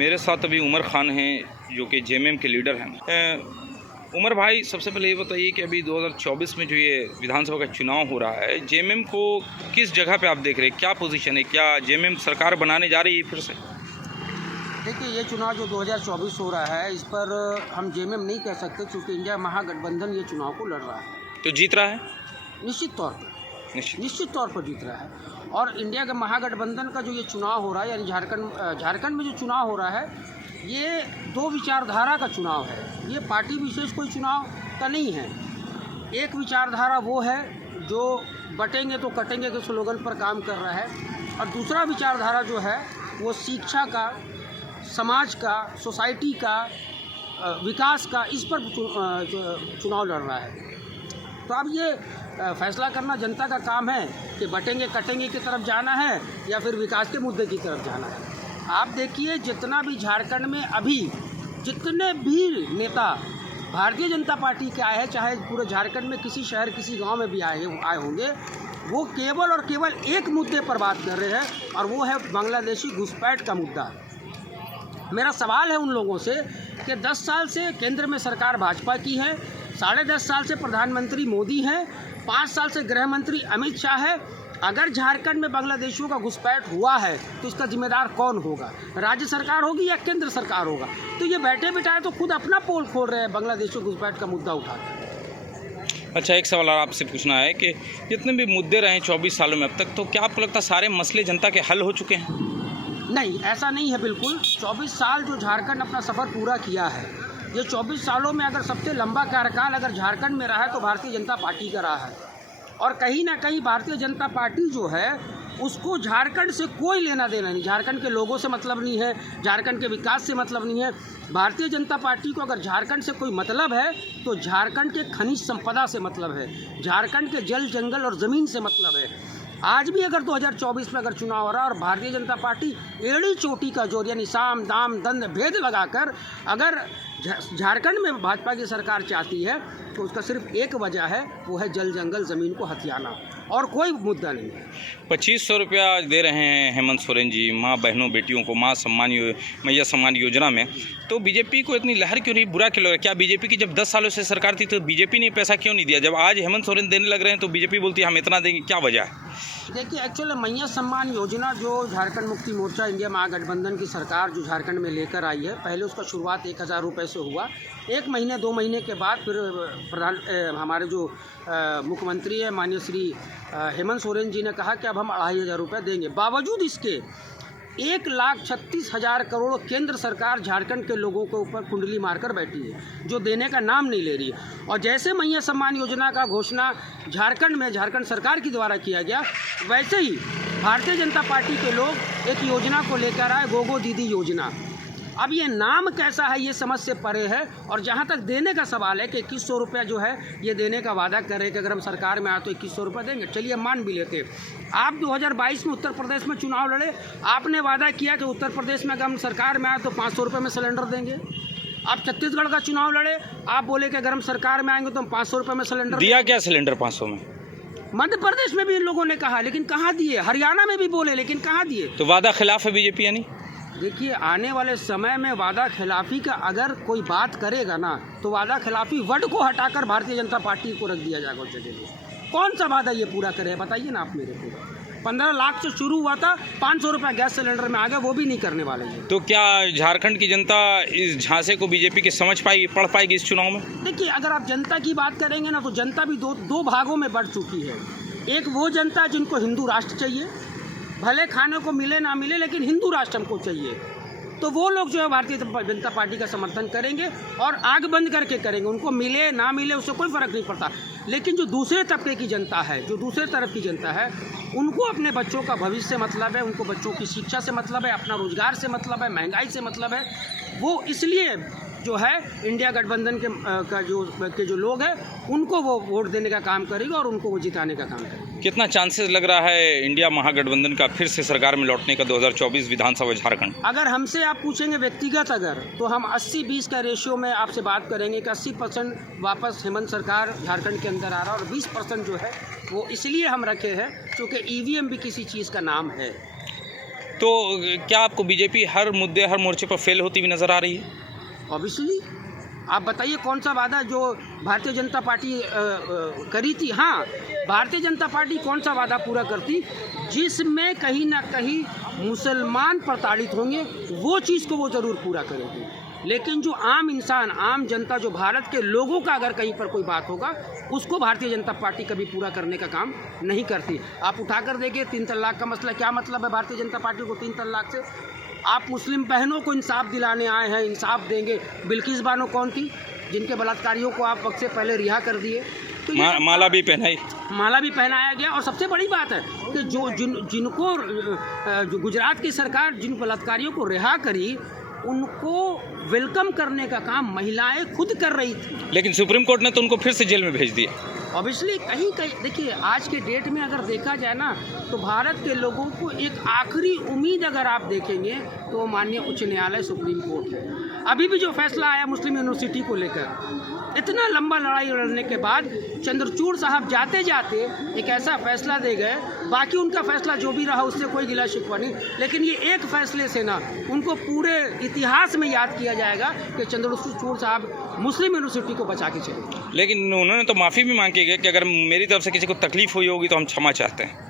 मेरे साथ अभी उमर खान हैं जो कि जेएमएम के लीडर हैं। उमर भाई, सबसे पहले ये बताइए कि अभी 2024 में जो ये विधानसभा का चुनाव हो रहा है, जेएमएम को किस जगह पे आप देख रहे हैं, क्या पोजीशन है, क्या जेएमएम सरकार बनाने जा रही है फिर से? देखिए, ये चुनाव जो 2024 हो रहा है, इस पर हम जेएमएम नहीं कह सकते क्योंकि इंडिया महागठबंधन ये चुनाव को लड़ रहा है। तो जीत रहा है? निश्चित तौर पर जीत रहा है। और इंडिया का महागठबंधन का जो ये चुनाव हो रहा है, यानी झारखंड में जो चुनाव हो रहा है, ये दो विचारधारा का चुनाव है। ये पार्टी विशेष कोई चुनाव का नहीं है। एक विचारधारा वो है जो बटेंगे तो कटेंगे के स्लोगन पर काम कर रहा है, और दूसरा विचारधारा जो है वो शिक्षा का, समाज का, सोसाइटी का, विकास का, इस पर चुनाव लड़ रहा है। तो अब ये फैसला करना जनता का काम है कि बटेंगे कटेंगे की तरफ जाना है या फिर विकास के मुद्दे की तरफ जाना है। आप देखिए, जितना भी झारखंड में अभी जितने भी नेता भारतीय जनता पार्टी के आए हैं, चाहे पूरे झारखंड में किसी शहर किसी गांव में भी आए होंगे, वो केवल और केवल एक मुद्दे पर बात कर रहे हैं, और वो है बांग्लादेशी घुसपैठ का मुद्दा। मेरा सवाल है उन लोगों से कि 10 साल से केंद्र में सरकार भाजपा की है, 10.5 साल से प्रधानमंत्री मोदी हैं, 5 साल से गृह मंत्री अमित शाह है। अगर झारखंड में बांग्लादेशियों का घुसपैठ हुआ है तो इसका जिम्मेदार कौन होगा? राज्य सरकार होगी या केंद्र सरकार होगा? तो ये बैठे बिठाए तो खुद अपना पोल खोल रहे हैं बांग्लादेशियों घुसपैठ का मुद्दा उठाकर। अच्छा, एक सवाल आपसे पूछना है कि जितने भी मुद्दे रहे 24 सालों में अब तक, तो क्या आपको लगता है सारे मसले जनता के हल हो चुके हैं? नहीं, ऐसा नहीं है बिल्कुल। 24 साल जो झारखंड अपना सफ़र पूरा किया है, ये 24 सालों में अगर सबसे लंबा कार्यकाल अगर झारखंड में रहा है तो भारतीय जनता पार्टी का रहा है। और कहीं ना कहीं भारतीय जनता पार्टी जो है उसको झारखंड से कोई लेना देना नहीं, झारखंड के लोगों से मतलब नहीं है, झारखंड के विकास से मतलब नहीं है। भारतीय जनता पार्टी को अगर झारखंड से कोई मतलब है तो झारखंड के खनिज संपदा से मतलब है, झारखंड के जल जंगल और ज़मीन से मतलब है। आज भी अगर 2024 में अगर चुनाव हो रहा है और भारतीय जनता पार्टी एड़ी चोटी का जोर यानी साम दाम दंड भेद लगाकर अगर झारखंड में भाजपा की सरकार चाहती है तो उसका सिर्फ एक वजह है, वो है जल जंगल ज़मीन को हथियाना, और कोई मुद्दा नहीं है। 2500 रुपया दे रहे हैं हेमंत सोरेन जी माँ बहनों बेटियों को मैया सम्मान योजना में, तो बीजेपी को इतनी लहर क्यों नहीं, बुरा क्यों लग रहा है? क्या बीजेपी की जब 10 सालों से सरकार थी तो बीजेपी ने पैसा क्यों नहीं दिया? जब आज हेमंत सोरेन देने लग रहे हैं तो बीजेपी बोलती है हम इतना देंगे, क्या वजह है? देखिए, एक्चुअली मैया सम्मान योजना जो झारखंड मुक्ति मोर्चा इंडिया महागठबंधन की सरकार जो झारखंड में लेकर आई है, पहले उसका शुरुआत 1000 रुपये से हुआ। 1 महीने 2 महीने के बाद फिर हमारे जो मुख्यमंत्री है माननीय श्री हेमंत सोरेन जी ने कहा कि अब हम 2500 रुपये देंगे। बावजूद इसके 1,36,000 करोड़ केंद्र सरकार झारखंड के लोगों के ऊपर कुंडली मारकर बैठी है, जो देने का नाम नहीं ले रही है। और जैसे मैया सम्मान योजना का घोषणा झारखंड में झारखंड सरकार के द्वारा किया गया, वैसे ही भारतीय जनता पार्टी के लोग एक योजना को लेकर आए, गोगो दीदी योजना। अब ये नाम कैसा है ये समझ से परे है। और जहाँ तक देने का सवाल है कि 2100 रुपये जो है ये देने का वादा कर रहे हैं कि अगर हम सरकार में आए तो 2100 रुपये देंगे, चलिए मान भी लेते। आप 2022 में उत्तर प्रदेश में चुनाव लड़े, आपने वादा किया कि उत्तर प्रदेश में अगर हम सरकार में आए तो 500 रुपये में सिलेंडर देंगे। आप छत्तीसगढ़ का चुनाव लड़े, आप बोले कि अगर हम सरकार में आएंगे तो हम 500 रुपये में सिलेंडर दिया। क्या सिलेंडर 500 में? मध्य प्रदेश में भी इन लोगों ने कहा, लेकिन कहाँ दिए? हरियाणा में भी बोले, लेकिन कहाँ दिए? तो वादा खिलाफ है बीजेपी यानी? देखिए, आने वाले समय में वादा खिलाफी का अगर कोई बात करेगा ना तो वादा खिलाफी वर्ड को हटाकर भारतीय जनता पार्टी को रख दिया जाएगा उस जगह में। कौन सा वादा ये पूरा करे बताइए ना आप मेरे को। 15 लाख से शुरू हुआ था, 500 रुपये गैस सिलेंडर में आ गया, वो भी नहीं करने वाले हैं। तो क्या झारखंड की जनता इस झांसे को बीजेपी की समझ पाएगी, पढ़ पाएगी इस चुनाव में? देखिए, अगर आप जनता की बात करेंगे ना तो जनता भी दो भागों में बढ़ चुकी है। एक वो जनता जिनको हिंदू राष्ट्र चाहिए, भले खाने को मिले ना मिले लेकिन हिंदू राष्ट्र हमको चाहिए, तो वो लोग जो है भारतीय जनता पार्टी का समर्थन करेंगे और आग बंद करके करेंगे। उनको मिले ना मिले उससे कोई फ़र्क नहीं पड़ता। लेकिन जो दूसरे तबके की जनता है, जो दूसरे तरफ की जनता है, उनको अपने बच्चों का भविष्य से मतलब है, उनको बच्चों की शिक्षा से मतलब है, अपना रोजगार से मतलब है, महंगाई से मतलब है। वो इसलिए जो है इंडिया गठबंधन के जो लोग हैं उनको वो वोट देने का काम करेंगे और उनको वो जिताने का काम करेंगे। कितना चांसेस लग रहा है इंडिया महागठबंधन का फिर से सरकार में लौटने का 2024 विधानसभा झारखंड? अगर हमसे आप पूछेंगे व्यक्तिगत अगर, तो हम 80-20 का रेशियो में आपसे बात करेंगे कि 80% वापस हेमंत सरकार झारखंड के अंदर आ रहा है और 20% जो है वो इसलिए हम रखे हैं क्योंकि EVM भी किसी चीज़ का नाम है। तो क्या आपको बीजेपी हर मुद्दे हर मोर्चे पर फेल होती हुई नज़र आ रही है? ऑब्वियसली आप बताइए कौन सा वादा जो भारतीय जनता पार्टी करी थी। हाँ, भारतीय जनता पार्टी कौन सा वादा पूरा करती जिसमें कहीं ना कहीं मुसलमान प्रताड़ित होंगे, वो चीज़ को वो ज़रूर पूरा करेगी। लेकिन जो आम इंसान, आम जनता, जो भारत के लोगों का अगर कहीं पर कोई बात होगा, उसको भारतीय जनता पार्टी कभी पूरा करने का काम नहीं करती। आप उठाकर देखिए 3 तलाक का मसला, क्या मतलब है भारतीय जनता पार्टी को 3 तलाक से? आप मुस्लिम बहनों को इंसाफ दिलाने आए हैं, इंसाफ देंगे। बिल्किस बानो कौन थी जिनके बलात्कारियों को आप वक्त से पहले रिहा कर दिए? तो माला भी पहनाई, माला भी पहनाया गया। और सबसे बड़ी बात है कि जिनको जो गुजरात की सरकार जिन बलात्कारियों को रिहा करी, उनको वेलकम करने का काम महिलाएं खुद कर रही थी। लेकिन सुप्रीम कोर्ट ने तो उनको फिर से जेल में भेज दिया। ऑब्वियसली कहीं कहीं देखिए, आज के डेट में अगर देखा जाए ना, तो भारत के लोगों को एक आखिरी उम्मीद अगर आप देखेंगे तो माननीय उच्च न्यायालय सुप्रीम कोर्ट है। अभी भी जो फैसला आया मुस्लिम यूनिवर्सिटी को लेकर, इतना लंबा लड़ाई लड़ने के बाद चंद्रचूड़ साहब जाते जाते एक ऐसा फैसला दे गए। बाकी उनका फैसला जो भी रहा उससे कोई गिला शिकवा नहीं, लेकिन ये एक फैसले से ना उनको पूरे इतिहास में याद किया जाएगा कि चंद्रचूड़ साहब मुस्लिम यूनिवर्सिटी को बचा के चले। लेकिन उन्होंने तो माफ़ी भी मांग की कि अगर मेरी तरफ से किसी को तकलीफ हुई होगी तो हम क्षमा चाहते हैं।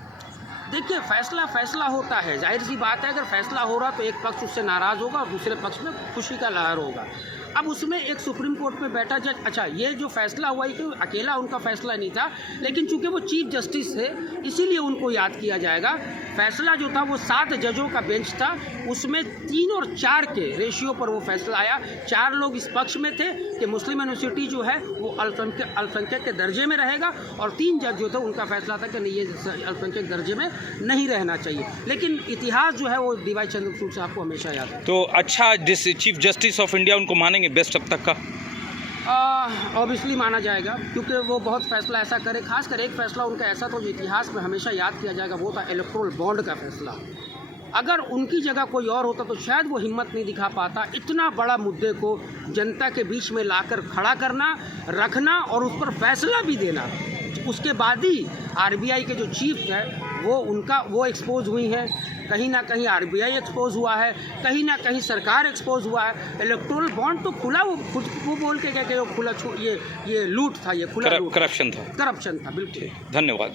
देखिए, फैसला होता है, जाहिर सी बात है। अगर फैसला हो रहा तो एक पक्ष उससे नाराज़ होगा और दूसरे पक्ष में खुशी का लहर होगा। अब उसमें एक सुप्रीम कोर्ट में बैठा जज, अच्छा ये जो फैसला हुआ है कि अकेला उनका फैसला नहीं था, लेकिन चूंकि वो चीफ जस्टिस थे इसीलिए उनको याद किया जाएगा। फैसला जो था वो 7 जजों का बेंच था, उसमें 3 और 4 के रेशियो पर वो फैसला आया। 4 लोग इस पक्ष में थे कि मुस्लिम यूनिवर्सिटी जो है वो अल्पसंख्यक के दर्जे में रहेगा, और 3 जज जो थे उनका फैसला था कि नहीं, ये अल्पसंख्यक दर्जे में नहीं रहना चाहिए। लेकिन इतिहास जो है वो डी.वाई. चंद्रचूड़ साहब को हमेशा याद है। तो अच्छा, जिस चीफ जस्टिस ऑफ इंडिया उनको मानेंगे बेस्ट अब तक का? ऑब्वियसली माना जाएगा, क्योंकि वो बहुत फैसला ऐसा करे। खासकर एक फैसला उनका ऐसा था जो इतिहास में हमेशा याद किया जाएगा, वो था इलेक्टोरल बॉन्ड का फैसला। अगर उनकी जगह कोई और होता तो शायद वो हिम्मत नहीं दिखा पाता इतना बड़ा मुद्दे को जनता के बीच में लाकर खड़ा करना, रखना और उस पर फैसला भी देना। उसके बाद ही आरबीआई के जो चीफ है वो एक्सपोज हुई है, कहीं ना कहीं आरबीआई एक्सपोज हुआ है, कहीं ना कहीं सरकार एक्सपोज हुआ है। इलेक्टोरल बॉन्ड तो खुला, वो बोल के क्या कि वो खुला ये लूट था, ये खुला करप्शन था, बिल्कुल। धन्यवाद।